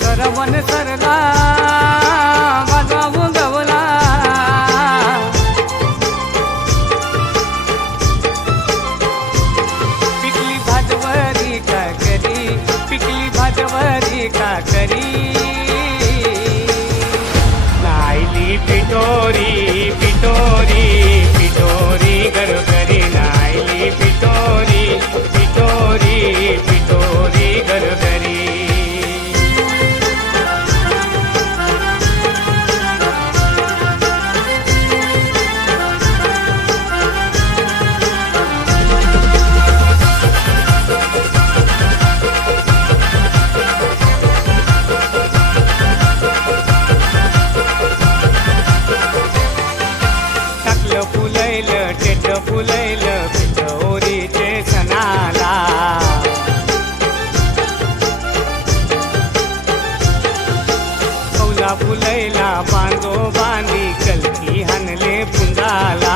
सरवन सरला वाजवा गवला पिकली भाजवरी का करी पिकली भाजवरी का करी नायली पिटोरी पिटोरी पिटोरी गरगरी नायली पिटोरी पिटोरी पिटोरी गरगरी फुलैलं पिठोरीचे सणाला कौला फुलैला बांधो बांधी कलकी हाणले पुंडाला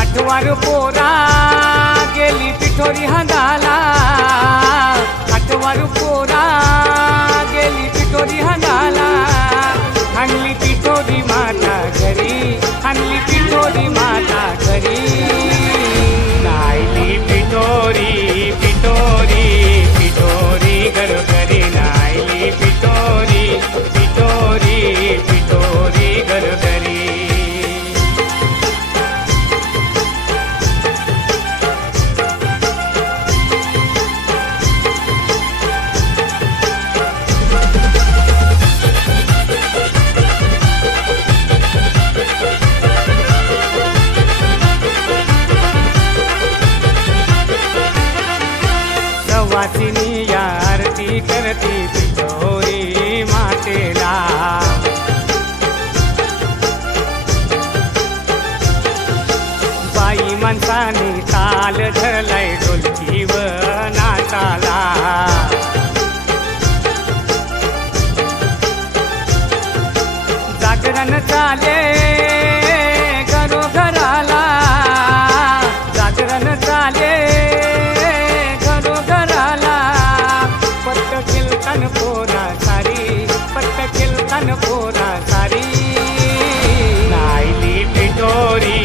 आठवार पोरा गेली पिठोरी हांगाला आठवार पोरा गेली पिठोरी हांगाला हाणली पिठोरी माता घरी हाणली पिठोरी माता घरी नायली पिठोरी पिठोरी पिठोरी घरोघरी नायली पिठोरी पिठोरी पिठोरी घरोघरी वासिनी आरती करती पिठोरी मातेला बाई माणसाने ताल धरलाय ढोलकीव नाचाला जागरण चाले घरोघराला जागरण चाले पोरा सारी पट्ट किलतन पोरा सारी नायली पिठोरी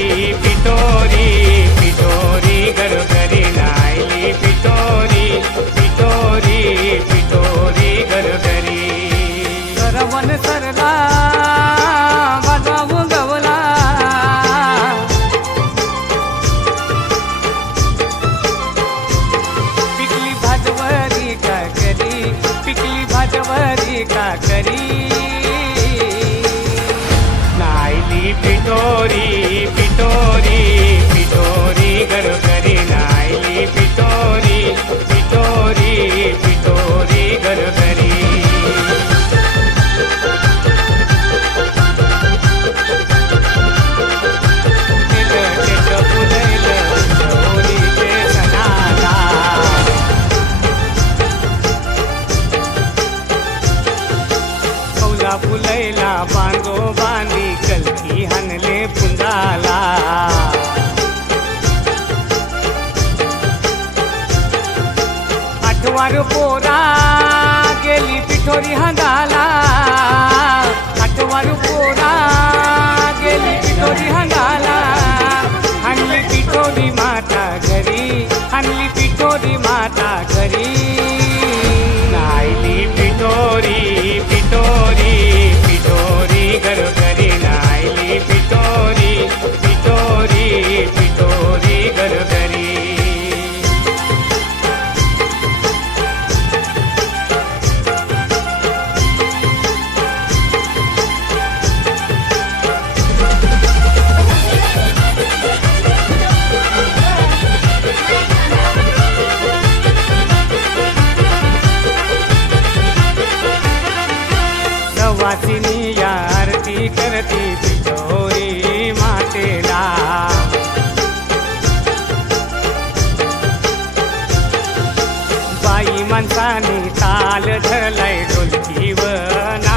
पिठोरी पिठोरी घरोघरी नायली पिठोरी पिठोरी पिठोरी घरोघरी सरवन सरला वाजवा गवला पिकली भाजवरी का करी पिकली भाजवरी का करी नायली पिठोरी पिठोरी पिठोरी घरोघरी नायली पिठोरी पिठोरी पिठोरी घरोघरी फुलैला बांधो बांधी कलकी हाणले पुंडाला आठवार पोरा गेली पिठोरी हांगाला आठवार पोरा गेली पिठोरी हांगाला हाणली पिठोरी माता घरी हाणली पिठोरी माता घरी नायली पिठोरी पिठोरी पिठोरी घरोघरी नायली पिठोरी पिठोरी पिठोरी घरोघरी वासिनी आरती आरती करती पिठोरी मातेला. बाई माणसाने ताल धरलाय ढोलकीवर